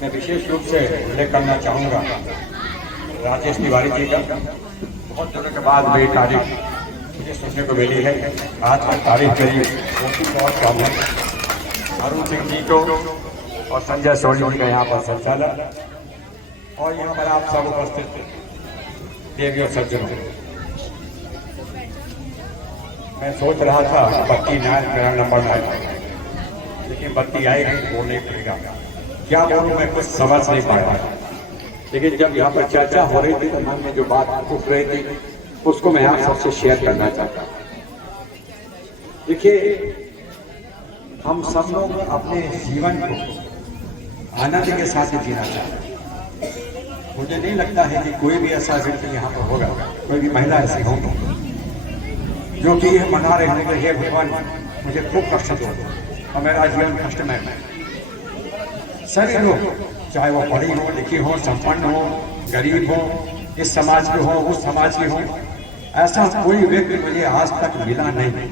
मैं विशेष रूप से उल्लेख करना चाहूँगा राजेश तिवारी जी का। बहुत दिनों के बाद मेरी तारीफ मुझे सुनने को मिली है। आज मैं तारीफ करी वो भी बहुत कम है। अरुण सिंह जी को और संजय सोनी जी का यहाँ पर संचालक और यहाँ पर आप सब उपस्थित देवी और सज्जनों। मैं सोच रहा था बत्ती ना मेरा नंबर ना आए, लेकिन बत्ती आएगी बोलना ही पड़ेगा। क्या बोलूं मैं कुछ समझ नहीं पाया, लेकिन जब यहाँ पर चर्चा हो रही थी तो मन में जो बात उठ रही थी उसको मैं आप सबसे शेयर करना चाहता हूँ। देखिए, हम सब लोग अपने जीवन को आनंद के साथ जीना चाहते हैं। मुझे नहीं लगता है कि कोई भी ऐसा व्यक्ति यहाँ पर होगा, कोई भी महिला ऐसी होगी जो कि यह मना रहे होंगे हे भगवान मुझे खूब कष्ट दो और मेरा जीवन कष्टमय है। सभी लोग, चाहे वो पढ़ी हो, लिखी हो, संपन्न हो, गरीब हो, इस समाज के हो, उस समाज के हो, ऐसा कोई व्यक्ति मुझे आज तक मिला नहीं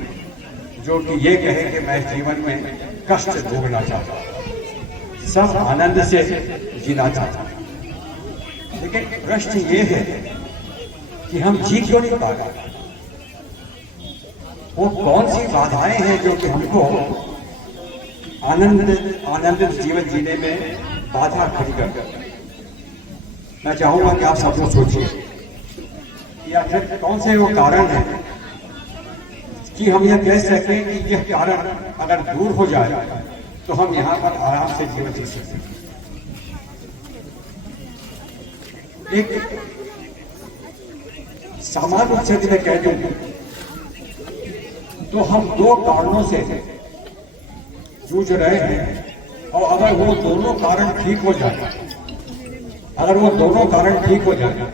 जो कि ये कहे कि मैं जीवन में कष्ट भोगना चाहता हूँ। सब आनंद से जीना चाहता हूँ। लेकिन प्रश्न ये है कि हम जी क्यों नहीं पा रहे? वो कौन सी बाधाएं हैं जो कि हमको आनंदित जीवन जीने में बाधा खड़ी कर? मैं चाहूंगा कि आप सब लोग सोचिए कि आखिर कौन से वो कारण है कि हम यह कह सकें कि यह कारण अगर दूर हो जाए तो हम यहाँ पर आराम से जीवन जी सकते हैं। एक सामान्य रूप से मैं कह दूं तो हम दो कारणों से जूझ रहे हैं, और अगर वो दोनों कारण ठीक हो जाए, ठीक हो जाए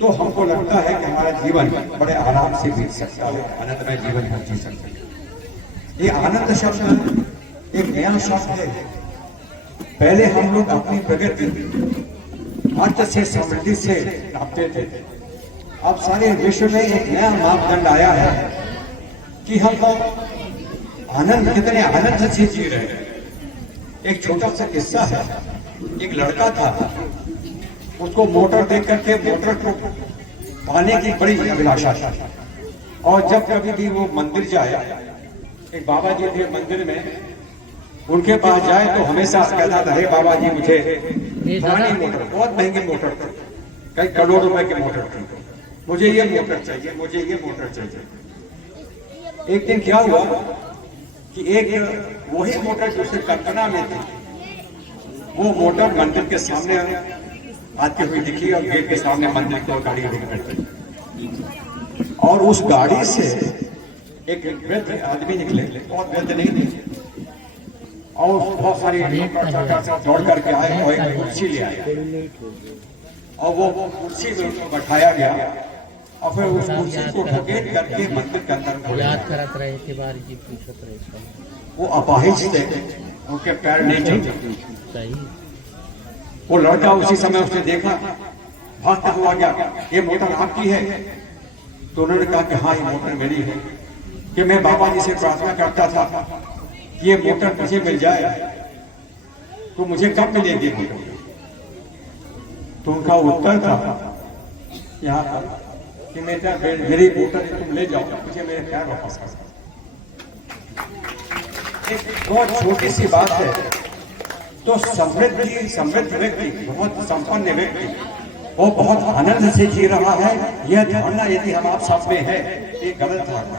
तो हमको लगता है कि हमारा जीवन बड़े आराम से बीत सकता है, आनंदमय जीवन हम जी सकते हैं। ये आनंद शब्द एक नया शब्द है। पहले हम लोग अपनी प्रगति अर्थ से, समृद्धि से नापते थे। अब सारे विश्व में एक नया मापदंड आया है कि हम आनंद, कितने आनंद से जी रहे हैं। एक छोटा सा किस्सा है। एक लड़का था, उसको मोटर देख करके मोटर को पाने की बड़ी अभिलाषा थी, और जब कभी भी वो मंदिर जाए, एक बाबा जी थे मंदिर में, उनके पास जाए तो हमेशा कहता था हे बाबा जी मुझे पुरानी मोटर, बहुत महंगी मोटर थी, कई करोड़ रुपए की मोटर थी, मुझे ये मोटर चाहिए, मुझे ये मोटर चाहिए। एक दिन क्या हुआ कि एक वही मोटर जो उसने कल्पना में थी, वो मोटर मंदिर के सामने आती हुई दिखी और गेट के सामने मंदिर की गाड़ी निकली, और उस गाड़ी से एक वृद्ध आदमी निकले, और वृद्ध नहीं थे, और बहुत सारी दौड़ करके आए और एक कुर्सी ले आए, और वो कुर्सी में उसको बैठाया गया, और फिर उस कुर्सी को ढकेल करके मंदिर के अंदर याद करत रहे के बार जी पूछत रहे। वो अपाहिज थे, उनके पैर नहीं चलते। वो लड़का उसी समय उसने देखा, भागता हुआ गया, ये मोटर आपकी है? तो उन्होंने कहा कि हाँ ये मोटर मेरी है, कि मैं बाबा जी से प्रार्थना करता था कि ये मोटर मुझे मिल जाए, तो मुझे कब मिलेगी मोटर? तो उनका उत्तर था यहाँ पर कि मेरी मोटर तुम ले जाओ, मुझे मेरे पैर वापस कर। एक बहुत छोटी सी बात है। तो समृद्ध व्यक्ति, बहुत संपन्न व्यक्ति, वो बहुत आनंद से जी रहा है। यह धारणा यदि हम आप साथ में है, ये गलत धारणा।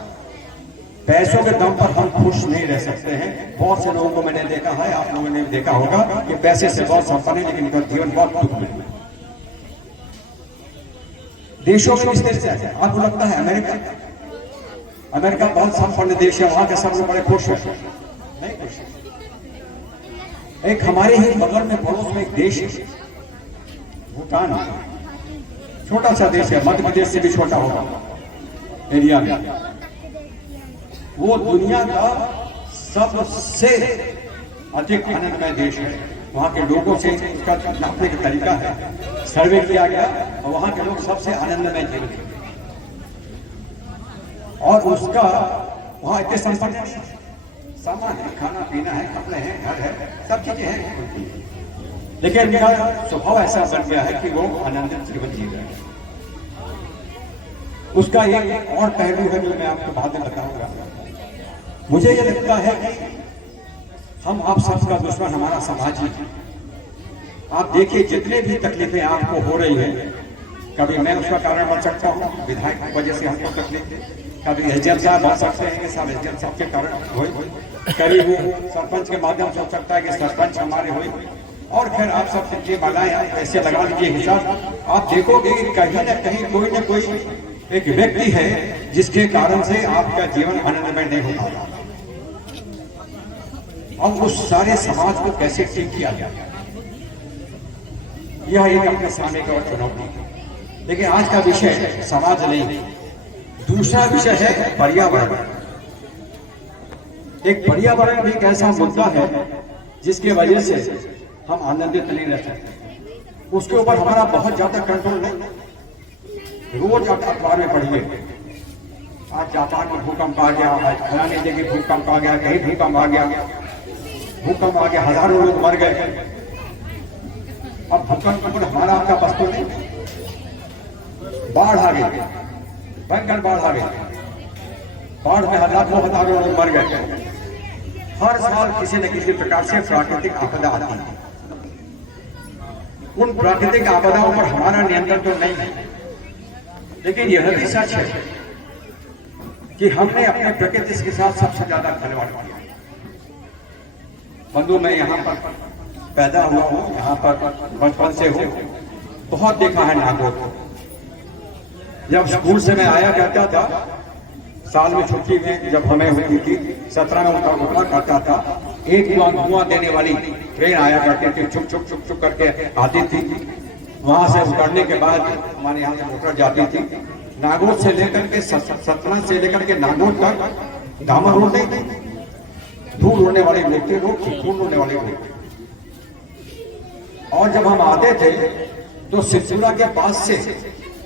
पैसों के दम पर हम खुश नहीं रह सकते हैं। बहुत से लोगों को मैंने देखा है, आप लोगों ने देखा होगा कि पैसे से बहुत संपन्न है, लेकिन उनका जीवन बहुत दुख में। देशों में किस तरह से है? आपको लगता है अमेरिका बहुत संपन्न देश है, वहां के सब लोग बड़े खुश हैं? नहीं खुश। एक हमारे ही बगल में पड़ोस में एक देश है भूटान, छोटा सा देश है, मध्य प्रदेश से भी छोटा होगा एरिया में। वो दुनिया का सबसे अधिक आनंदमय देश है। वहां के लोगों से उसका नापने का तरीका है, सर्वे किया गया, और वहां के लोग सबसे आनंदमय जीवन, और उसका वहां इतने संपन्न सामान है, खाना पीना है, कपड़े हैं, घर है, सब चीजें हैं। लेकिन मेरा स्वभाव ऐसा बन गया है कि वो आनंदित जीवन जी रहे हैं। उसका एक और पहलू है जो मैं आपको बाद में बताऊंगा। मुझे ये लगता है कि हम आप सबका दुश्मन हमारा समाज ही है। आप देखिए जितने भी तकलीफें आपको हो रही है, कभी मैं उसका कारण बन सकता हूँ, विधायक की वजह से हमको तकलीफ, कभी एसडीएम साहब बन सकते हैं कि साहब एसडीएम साहब के कारण हुए, कभी वो सरपंच के माध्यम से हो सकता है कि सरपंच हमारे हुए, और फिर आप सब ये बनाए ऐसे लगा लीजिए हिसाब। आप देखोगे कि कहीं ना कहीं कोई ना कोई एक व्यक्ति है जिसके कारण से आपका जीवन आनंदमय नहीं हो पाता। और उस सारे समाज को कैसे ठीक किया जाए, यह एक अपने सामने की और चुनौती है। लेकिन आज का विषय समाज नहीं, दूसरा विषय है पर्यावरण। एक पर्यावरण भी एक ऐसा मुद्दा है जिसके वजह से हम आनंदित नहीं रह सकते। उसके ऊपर हमारा बहुत ज्यादा कंट्रोल नहीं। रोज आप अखबार में पढ़िए, आज जापान में भूकंप आ गया, आज फलाने जगह भूकंप आ गया, कहीं भूकंप आ गया, भूकंप आ गया, हजारों लोग मर गए। अब भूकंप पर हमारा आपका बस तो नहीं। बाढ़ आ गई, भयंकर बाढ़ आ गई, बाढ़ में लाखों हजारों लोग मर गए। हर साल किसी न किसी प्रकार से प्राकृतिक आपदा आती है। उन प्राकृतिक आपदाओं पर हमारा नियंत्रण तो नहीं है, लेकिन यह भी सच है कि हमने अपने प्रकृति के साथ सबसे ज्यादा खिलवाड़ किया। बंधु, मैं यहाँ पर पैदा हुआ हूँ, यहाँ पर बचपन से हूँ, बहुत देखा है नागोर। जब स्कूल से मैं आया करता था, साल में छुट्टी में जब हमें होती थी, 17 में उठा करता था, एक धुआं देने वाली ट्रेन आया करती थी, छुप छुप छुप छुप करके आती थी। वहां से उतरने के बाद हमारे यहाँ से मोटर जाती थी। नागौर से लेकर के सतना से लेकर के नागौर तक डामर रोड नहीं थी, धूल उड़ने वाले लोग थे, लोग खून उड़ने वाले लोग थे। और जब हम आते थे तो सिरपुरा के पास से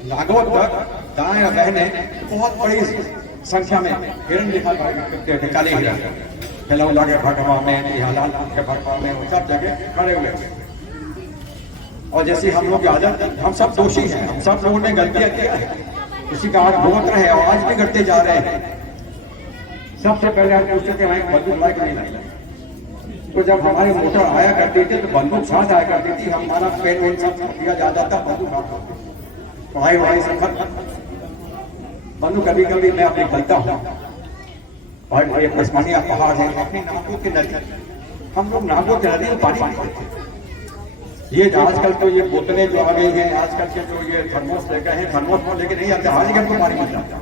नागौर तक दाएं बहने बहुत बड़ी संख्या में हिरण दिखाई करते थे, काले हिरण, खिलौना के भटवा में, लाल के भटवा में, सब जगह खड़े हुए। और जैसे हम लोग की आदत, हम सब दोषी हैं, हम सब लोगों ने गलतियां किया है, किसी का आज भुगत रहे और आज भी करते जा रहे हैं। सबसे पहले हम पूछते थे वहां बंदूक बाइक नहीं लाई, तो जब हमारे मोटर आया करती थी तो बंदूक साथ आया करती थी, हमारा पेन वेन सब दिया जाता था, बंदूक पढ़ाई वढ़ाई सब बंधु। कभी कभी मैं अपने निकलता हूँ और ये पसमानिया पहाड़ है, अपने नागौर के नदी, हम लोग नागौर के नदी में पानी पीते थे। ये आजकल तो ये बोतलें जो आ गई हैं, आजकल के जो ये थर्मोस ले गए हैं, थर्मोस को लेके नहीं आते, हाल ही हमको पानी मिल जाता।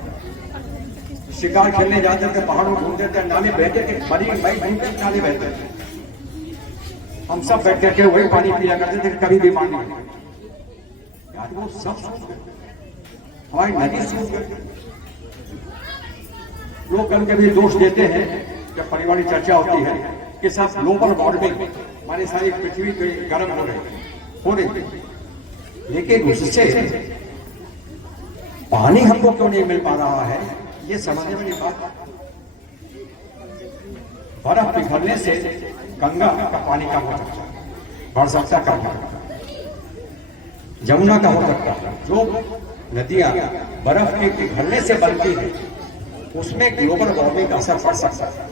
शिकार खेलने जाते थे, पहाड़ों घूमते थे, नाले बहते थे, बड़ी बाइक घूमते नाले बहते थे, हम सब बैठ करके वही पानी पिया करते थे, कभी बीमार नहीं। यार वो सब हमारी नदी सूख गई। लोग कभी कभी दोष देते हैं जब परिवार की चर्चा होती है कि सब ग्लोबल वार्मिंग, हमारी सारी पृथ्वी पे गर्म हो रही, लेकिन उससे पानी हमको क्यों नहीं मिल पा रहा है, ये समझने वाली बात। बर्फ पिघलने से गंगा का पानी कम हो सकता है, बढ़ सकता है, कम हो सकता है, जमुना का हो सकता है। जो नदियां बर्फ के पिघलने से बनती है उसमें ग्लोबल वार्मिंग का असर पड़ सकता है,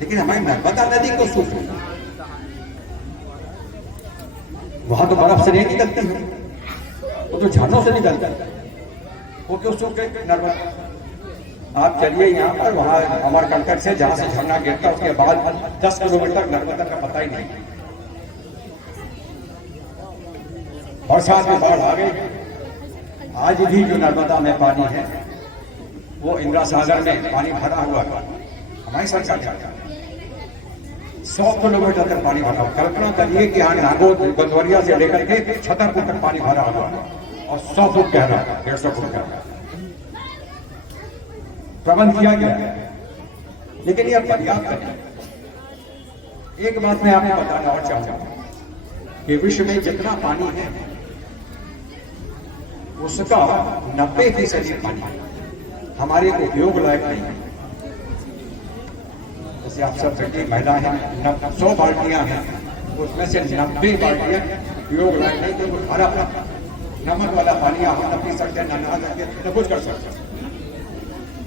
लेकिन हमारी नर्मदा नदी को सूख, वहां तो बर्फ से नहीं निकलती है, वो तो झरनों से निकलता है, वो क्यों सूख गई नर्मदा। आप चलिए यहाँ पर, वहां अमरकंटक से जहां से झरना गिरता उसके बाद 10 किलोमीटर नर्मदा का पता ही नहीं। बरसात में बाढ़ आ गई। आज भी जो नर्मदा में पानी है वो इंदिरा सागर में पानी भरा हुआ है। हमारी सरकार चाहती है 100 किलोमीटर तक पानी भरा हुआ। कल्पना करिए कि यहाँ नागौर गंदवरिया से लेकर के छतरपुर तक पानी भरा हुआ है और 100 फुट गहरा, 150 फुट गहरा प्रबंध किया गया है, लेकिन यह पर्याप्त नहीं। एक बात मैं आपको बताना और चाहूंगा कि विश्व में जितना पानी है उसका 90% पानी हमारे उपयोग लायक नहीं है। जैसे आप सब बेटी महिला हैं, 100 बाल्टियां हैं, उसमें से 90 बाल्टियां उपयोग लायक नहीं, तो वो खारा नमक वाला पानी आप न पी सकते, न नहा सकते, न कुछ कर सकते।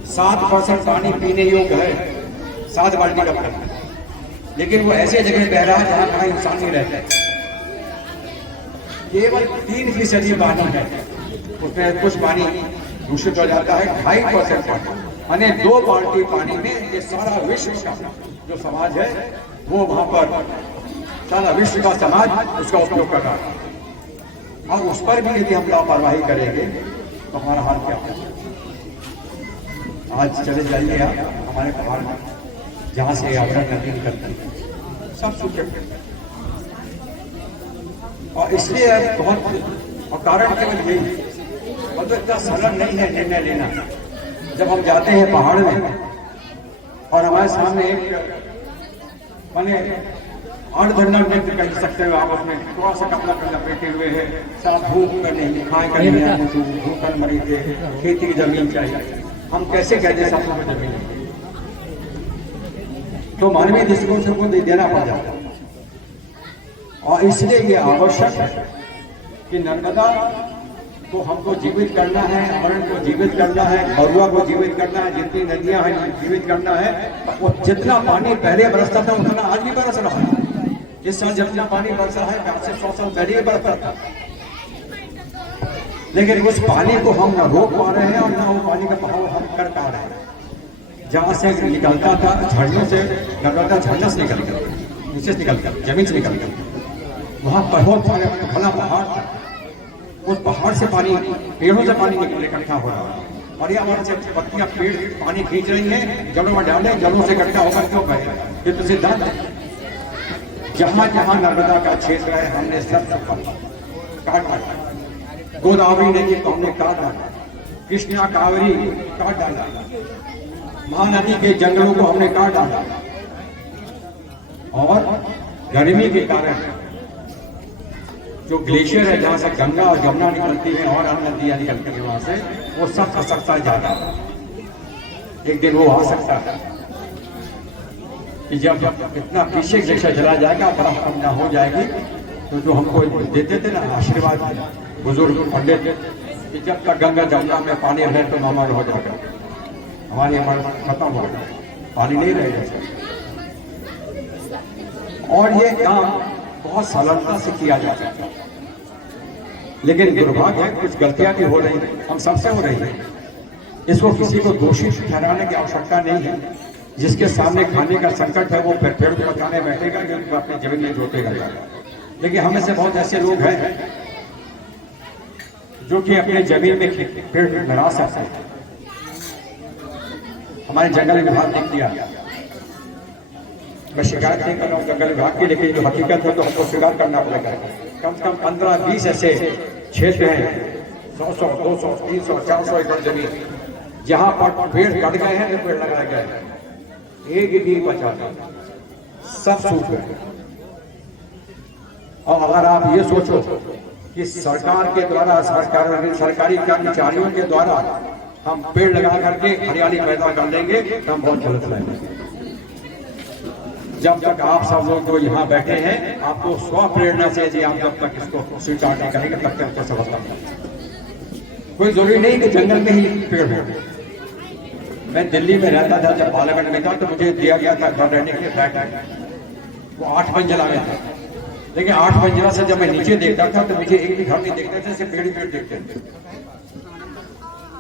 7% पानी पीने योग्य है, 7 बाल्टी का पानी, लेकिन वो ऐसे जगह बह रहा है जहां कहीं इंसान नहीं रहता। केवल 3% पानी है, उसमें कुछ पानी दूषित हो जाता है। 2.5% पानी, यानी 2 बाल्टी पानी में ये सारा विश्व का जो समाज है वो वहां पर सारा विश्व का समाज उसका उपयोग कर रहा है। और उस पर भी यदि हम लापरवाही करेंगे तो हमारा हाल क्या होगा। आज चले जाइए आप हमारे पहाड़ में, जहां से आवरण नदी निकलती है, सब सूखे पड़े, और इसलिए बहुत, और कारण केवल यही, मतलब इतना सरल नहीं है निर्णय लेना। जब हम जाते हैं पहाड़ में और हमारे सामने एक माने अर्धनग्न नृत्य कर सकते हो आप, उसमें थोड़ा सा कपड़ा कर लपेटे हुए है, साफ भूख कर नहीं खाए कर नहीं, भूखन मरी थे, खेती की जमीन चाहिए, हम कैसे कहते सब में जमीन, तो मानवीय दृष्टिकोण से उनको देना पड़ जाता है। और इसलिए ये आवश्यक है कि नर्मदा को हमको जीवित करना है, अमरण को जीवित करना है, बरुआ को जीवित करना है, जितनी नदियां हैं जीवित करना है। और जितना पानी पहले बरसता था उतना आज भी बरस रहा है। इस साल जितना पानी बरस रहा है 100 साल पहले ही बरसता था, लेकिन उस पानी को हम न रोक पा रहे हैं और न वो पानी का बहाव हम कर पा रहे हैं। जहां से निकलता था झरनों से, नर्मदा झरना से निकल कर, नीचे से निकल कर, जमीन से निकल कर, वहां बहुत बड़ा पहाड़ था, उस पहाड़ से पानी, पेड़ों से पानी निकल इकट्ठा हो रहा है। और ये हमारे से पत्तियां पेड़ पानी खींच रही हैं, जड़ों में डाले, जड़ों से इकट्ठा होकर क्यों कहे, ये तो सिद्धांत है। जहां जहां नर्मदा का क्षेत्र है हमने सब काट डाला, गोदावरी नदी को हमने काट डाला, कृष्णा कावेरी काट डाला, महानदी के जंगलों को हमने काट डाला, और गर्मी के कारण जो ग्लेशियर है जहां से गंगा और यमुना निकलती है और अन्य नदियां निकलती है वहां से, वो सब खसकता जा रहा है। एक दिन वो आ सकता है कि जब इतना पीछे ग्लेशियर चला जाएगा, बर्फ कम न हो जाएगी, तो जो हमको देते थे ना आशीर्वाद बुजुर्ग पंडित, कि जब तक गंगा जमुना में पानी रहे तो अमर हो जाएगा, हमारी अमर खत्म हो जाएगा, पानी नहीं रहेगा। और ये काम बहुत सरलता से किया जा सकता है, लेकिन दुर्भाग्य है कुछ गलतियां भी हो रही हैं, हम सबसे हो रही हैं। इसको किसी को दोषी ठहराने की आवश्यकता नहीं है। जिसके सामने खाने का संकट है वो पेड़ को बचाने बैठेगा कि अपनी जमीन में जोतेगा। लेकिन हमें से बहुत ऐसे लोग हैं जो कि अपने जमीन में पेड़ लगा सकते हैं। हमारे जंगल विभाग ने किया, मैं शिकायत नहीं कर रहा हूँ जंगल विभाग की, लेकिन जो हकीकत है तो हमको स्वीकार करना पड़ेगा। कम से कम 15-20 ऐसे क्षेत्र हैं, 100, 200, 300, 400 एकड़ जमीन, जहां पर पेड़ कट गए हैं, पेड़ लगाए गए हैं, एक भी बचा नहीं, सब सूख गए। और अगर आप ये सोचो कि सरकार के द्वारा, सरकारी कर्मचारियों के द्वारा हम पेड़ लगा करके हरियाली पैदा कर लेंगे, तो हम बहुत गलत रहेंगे। जब तक आप सब लोग जो यहाँ बैठे हैं, आपको स्व प्रेरणा से जी आप जब तक इसको स्वीकार नहीं करेंगे तब तक कैसे होता है। कोई जरूरी नहीं कि जंगल में ही पेड़ हो। मैं दिल्ली में रहता था, जब बालागढ़ में था तो मुझे दिया गया था घर रहने के लिए फ्लैट, वो 8 मंजिला में था। लेकिन 8 मंजिला से जब मैं नीचे देखता था तो मुझे एक भी घर नहीं देखते थे, सिर्फ पेड़ ही पेड़ देखते थे।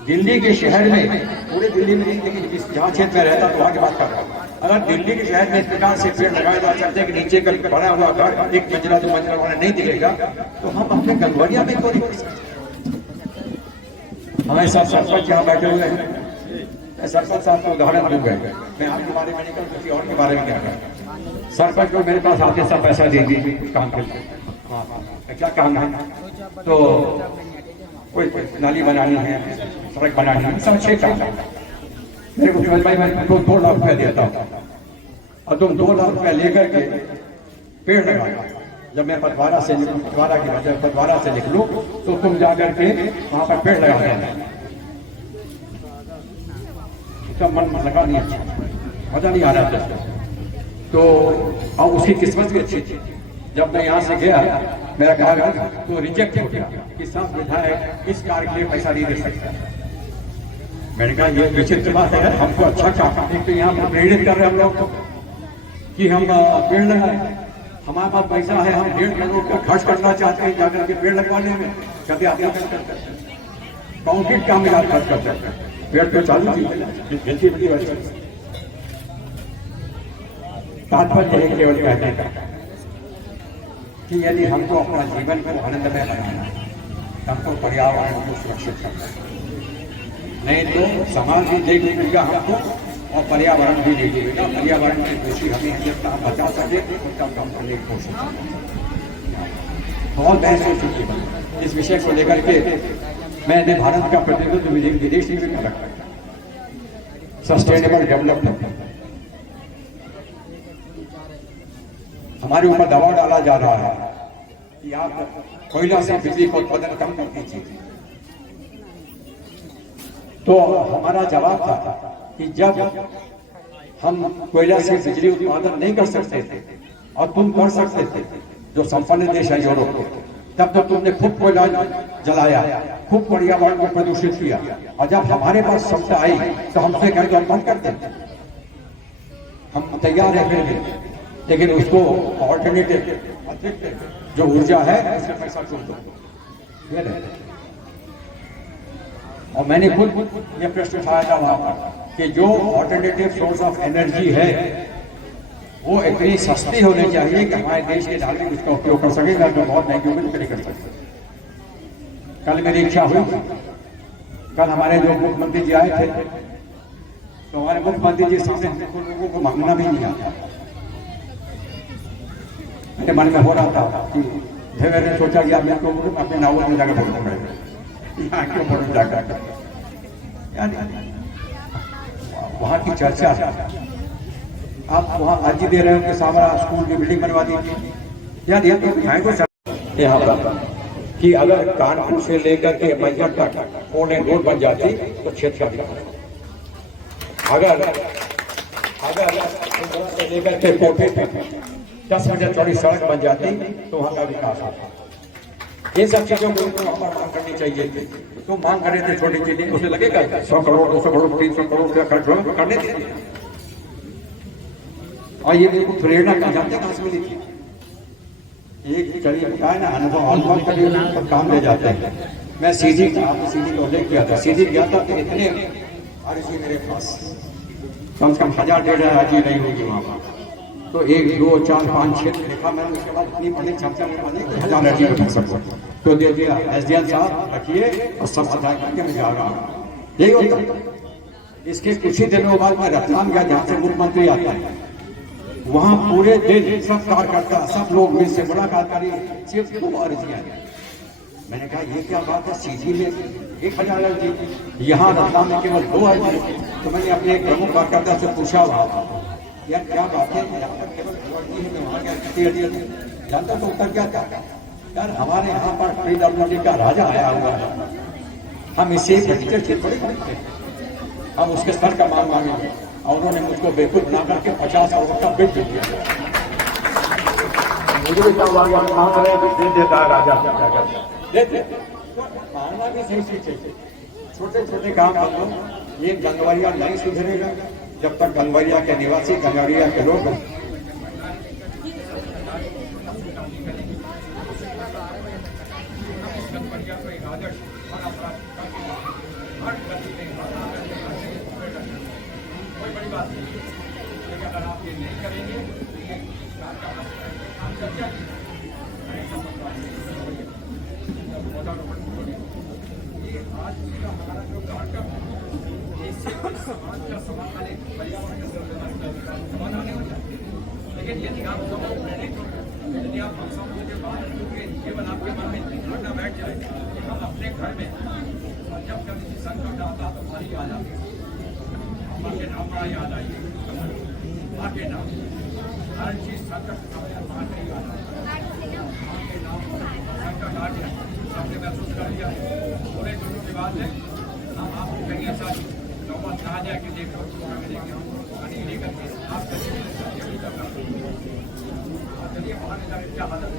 दिल्ली के शहर में, पूरे दिल्ली में नहीं, लेकिन जहाँ क्षेत्र में रहता तो वहाँ की बात कर रहा हूँ, अगर दिल्ली के शहर में इस प्रकार से पेड़ लगाए जा सकते हैं कि नीचे का बड़ा हुआ घर 1 मंजिला 2 मंजिला वाला नहीं दिखेगा, तो हम अपने गंगवरिया में क्यों नहीं कर सकते। हमारे साथ सरपंच यहाँ बैठे हुए हैं, मैं सरपंच साहब को उदाहरण दूंगा। मैं आपके बारे में नहीं कहूँ, किसी और के बारे में क्या कहूँ। सरपंच को मेरे पास आते सब पैसा दे दी काम के लिए, क्या काम है, तो कोई नाली बनानी है, सड़क बनानी है, सब 6 काम है। मेरे को भाई मैं तुमको 2 लाख रुपया देता हूँ और तुम 2 लाख रुपया लेकर के पेड़ लगाओ। जब मैं पटवारा से निकलूं तो तुम जाकर के वहां पर पेड़ लगा देना। उसका मन लगा नहीं, अच्छा मजा नहीं आ रहा था। तो और उसकी किस्मत भी अच्छी थी, जब मैं यहाँ से गया मेरा कागज तो रिजेक्ट हो गया कि सब विधायक इस कार्य के लिए पैसा नहीं दे सकता। मैंने कहा ये विचित्र बात है, हमको अच्छा काम करने के लिए यहाँ पर प्रेरित कर रहे हैं हम लोग को कि हम पेड़ लगाए, हमारे पास पैसा है, हम 1.5 करोड़ का खर्च करना चाहते हैं जाकर के पेड़ लगवाने में, कभी आप कंक्रीट काम में खर्च कर सकते हैं, पेड़ तो चालू चीज। तात्पर्य है केवल कहने का कि यदि हमको अपना जीवन को आनंदमय बनाना, हमको पर्यावरण को सुरक्षित करना, नहीं तो समाज भी देख लेगा हमको और पर्यावरण भी देख लेगा। पर्यावरण की कोशिश हमें जितना बचा सके उतना कम करने की कोशिश बहुत बहस हो चुकी है इस विषय को लेकर के। मैंने भारत का प्रतिनिधित्व विदेश नीति में रखा, सस्टेनेबल डेवलपमेंट। हमारे ऊपर दबाव डाला जा रहा है कि आप कोयला से बिजली का उत्पादन कम कर दीजिए, तो हमारा जवाब था कि जब हम कोयला से बिजली उत्पादन नहीं कर सकते थे और तुम कर सकते थे, जो संपन्न देश है यूरोप के, तब तो तुमने खूब कोयला जलाया, खूब पर्यावरण को प्रदूषित किया, और जब हमारे पास क्षमता आई तो हमसे कह दो हम बंद कर दें। हम तैयार है फिर भी, लेकिन उसको ऑल्टरनेटिव अतिरिक्त जो ऊर्जा है उससे पैसा छोड़ दो। और मैंने खुद ये प्रश्न उठाया था वहां पर कि जो ऑल्टरनेटिव सोर्स ऑफ एनर्जी है वो इतनी सस्ती होनी चाहिए कि हमारे देश के नागरिक उसका उपयोग कर सकेगा, जो बहुत महंगी में नहीं कर सकते। कल मेरी इच्छा हुई, कल हमारे जो मुख्यमंत्री जी आए थे तो हमारे मुख्यमंत्री जी सामने लोगों को मांगना भी नहीं आता। मेरे मन में हो रहा था कि मैंने सोचा कि मैं तो अपने नावल में जाकर बोलूंगा, यहाँ क्यों बोलूँ जाकर। वहां की चर्चा आप वहां आज ही दे रहे हो कि सामरा स्कूल की बिल्डिंग बनवा दी यार, ये तो यहाँ पर कि अगर कानपुर से लेकर के मैहर तक 4 लेन रोड बन जाती तो क्षेत्र का अगर से लेकर के कोटे तक 10 मीटर चौड़ी सड़क बन जाती तो वहां का विकास होता। ये सब चीजों को वहां पर मांग करनी चाहिए थी। तो मांग कर रहे थे छोटी चीजें, उसे लगेगा 100 करोड़ 200 करोड़ 300 करोड़ का खर्च होगा, करने दीजिए। और ये बिल्कुल प्रेरणा कहाँ जानते कहां से मिली थी? एक चलिए बताए ना, अनुभव कभी पर काम ले जाते हैं। मैं सीधी आपने सीधी को उल्लेख किया था, सीधी गया था कि इतने आरजी मेरे पास कम से कम 1000-1500 आरजी नहीं होगी वहां पर। तो 1 2 4 5 6 लिखा मैंने, उसके बाद इतनी बड़ी चर्चा में बनी कि 1000 आरजी उठा सकता तो दे दिया। एसडीएम साहब रखिए और सब अदा करके मैं जा रहा हूँ। यही होता। इसके कुछ ही दिनों बाद मैं रतलाम गया जहाँ से मुख्यमंत्री आता है, वहां पूरे दिन सब कार्यकर्ता सब लोग मुझसे मुलाकात करी, सिर्फ 2 अर्जियां। मैंने कहा ये क्या बात है, सीधी में 1000 अर्जी, यहाँ रतलाम में केवल 2 अर्जी। तो मैंने अपने एक प्रमुख कार्यकर्ता से पूछा वहां यार क्या बात है, यहाँ पर केवल 2 अर्जी है, वहां क्या कितनी अर्जी जानता तो उत्तर क्या था, यार हमारे यहाँ पर PWD का राजा आया हुआ है, हम इससे प्रतिष्ठित थोड़ी करते हैं, हम उसके स्तर का मांग मांगेंगे। और उन्होंने मुझको बेवकूफ बना करके 50 करोड़ का बिल दे दिया। मुझे भी मांग रहे दे देता है राजा, मांगना भी सही चीज चाहिए। छोटे छोटे काम करो, ये गंगवरिया नहीं सुधरेगा जब तक गंगवरिया के निवासी, गंगवरिया के लोग अगर आप ये नहीं करेंगे आज का हमारा जो कार्यक्रम है समाज का समाधान पर्यावरण का समाधान हो जाए। लेकिन यदि आप सब प्रेरित हो, यदि आप हम सब के बाद केवल आपके मन में धारणा बैठ जाए कि हम अपने घर में जब कभी संकट आता तो हमारी याद आती है, के नाम बड़ा याद आइए, माँ के नाम हर चीज संकट समय माँ के याद आए, माँ के नाम संकट आ गया, सबने महसूस कर लिया। पूरे दिनों के बाद हम आपको कहीं ऐसा नौबत कहा जाए कि देखो लेकर आप चलिए बाहर क्या हालत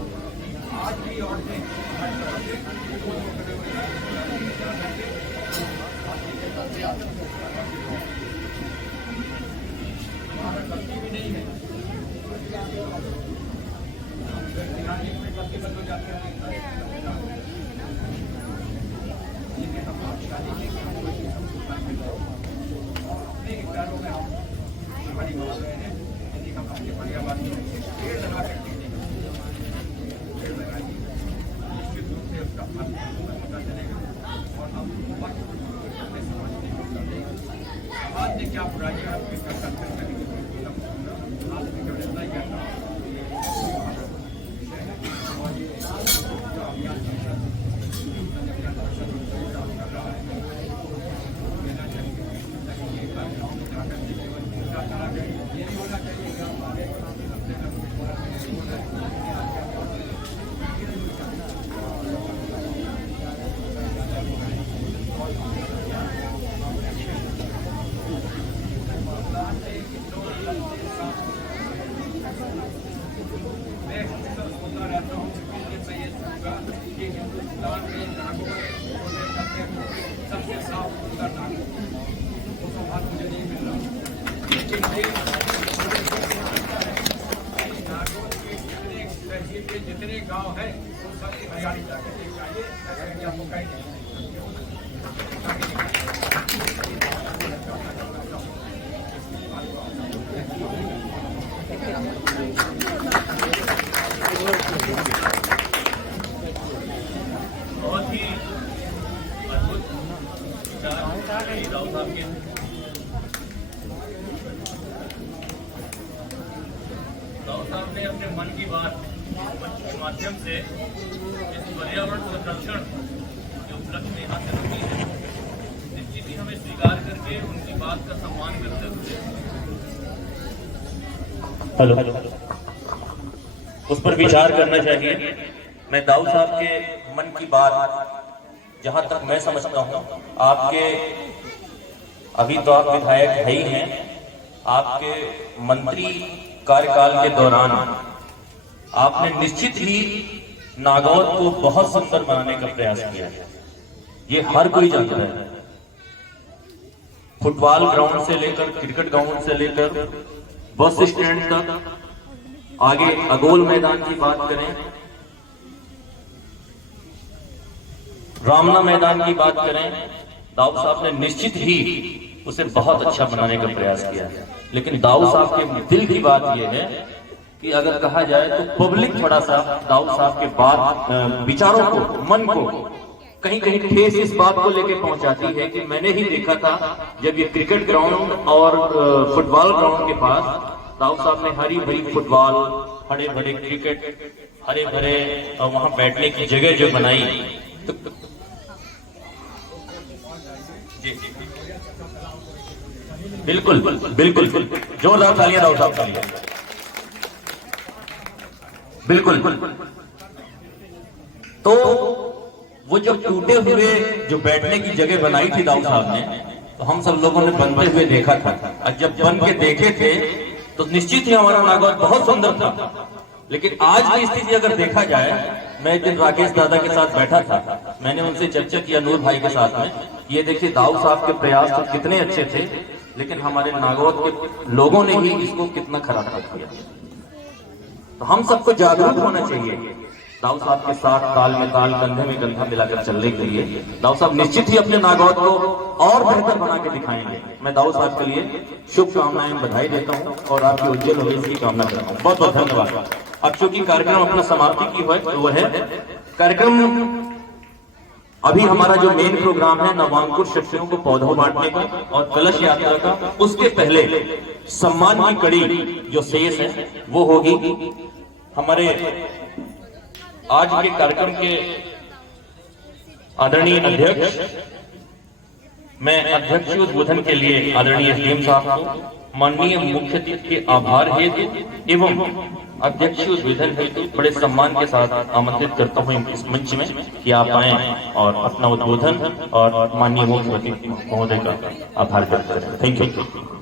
क्या बुराइयां आपके सबसे साफ सुंदर नागरिक वो सौभाग्य मुझे नहीं मिल रहा, लेकिन तहसील के जितने गांव हैं उन सबकी हरियाणी जाकर चाहिए, ऐसा आपको कहीं बहुत ही अद्भुत राव साहब के राव साहब ने अपने मन की बात के माध्यम से इस पर्यावरण संरक्षण के उपलक्ष्य में यहाँ से रखी है, निश्चित ही हमें स्वीकार करके उनकी बात का सम्मान करते हुए उस पर विचार करना चाहिए। मैं दाऊद साहब के मन की बात जहां तक मैं समझता हूं, आपके अभी तो आप विधायक है ही हैं, आपके मंत्री कार्यकाल के दौरान आपने निश्चित ही नागौर को बहुत सुंदर बनाने का प्रयास किया है। ये हर कोई जानता है। फुटबॉल ग्राउंड से लेकर क्रिकेट ग्राउंड से लेकर बस स्टैंड तक, आगे अगोल मैदान की बात करें, रामना मैदान की बात करें, दाऊद साहब ने निश्चित ही उसे बहुत अच्छा बनाने का प्रयास किया है। लेकिन दाऊद साहब के दिल की बात यह है कि अगर कहा जाए तो पब्लिक थोड़ा सा दाऊद साहब के बात विचारों को, मन को कहीं कहीं ठेस इस बात को लेकर पहुंचाती है कि मैंने ही देखा था जब ये क्रिकेट ग्राउंड और फुटबॉल ग्राउंड के पास दाऊद साहब ने हरी भरी फुटबॉल, हरे भरे क्रिकेट, हरे भरे वहां बैठने की जगह जो बनाई, तो बिल्कुल बिल्कुल जोरदार तालियां दाऊद साहब के लिए। बिल्कुल। तो वो जब टूटे हुए जो बैठने की जगह बनाई थी दाऊद साहब ने, तो हम सब लोगों ने बनते हुए देखा था, और जब बन के देखे थे तो निश्चित ही हमारा नागौर बहुत सुंदर था। लेकिन आज की स्थिति अगर देखा जाए, मैं एक दिन राकेश दादा के साथ बैठा था, मैंने उनसे चर्चा किया नूर भाई के साथ में, ये देखिए दाऊद साहब के प्रयास तो कितने अच्छे थे, लेकिन हमारे नागौर के लोगों ने ही इसको कितना खराब कर दिया। तो हम सबको जागरूक होना चाहिए दाऊद साहब के साथ ताल में ताल, कंधे में कंधा मिलाकर चलने के लिए। दाऊद साहब निश्चित ही अपने नागौर को और बेहतर बना के दिखाएंगे। मैं दाऊद साहब के लिए शुभकामनाएं, बधाई देता हूं और आपकी उज्जवल भविष्य की कामना करता हूं। बहुत बहुत धन्यवाद। अब चूंकि कार्यक्रम अपना समाप्ति की है, वो है कार्यक्रम, अभी हमारा जो मेन प्रोग्राम है नवांकुर शिक्षकों को पौधों बांटने का और कलश यात्रा का, उसके पहले सम्मान की कड़ी जो शेष है वो होगी। हमारे आज के कार्यक्रम के आदरणीय अध्यक्ष, मैं अध्यक्ष उद्बोधन के लिए आदरणीय एसडीएम साहब को माननीय मुख्य अतिथि के आभार हेतु एवं अध्यक्ष उद्बोधन हेतु बड़े सम्मान के साथ आमंत्रित करता हूं इस मंच में कि आप आए और अपना उद्बोधन और माननीय मुख्य अतिथि महोदय का आभार व्यक्त करें। Thank you.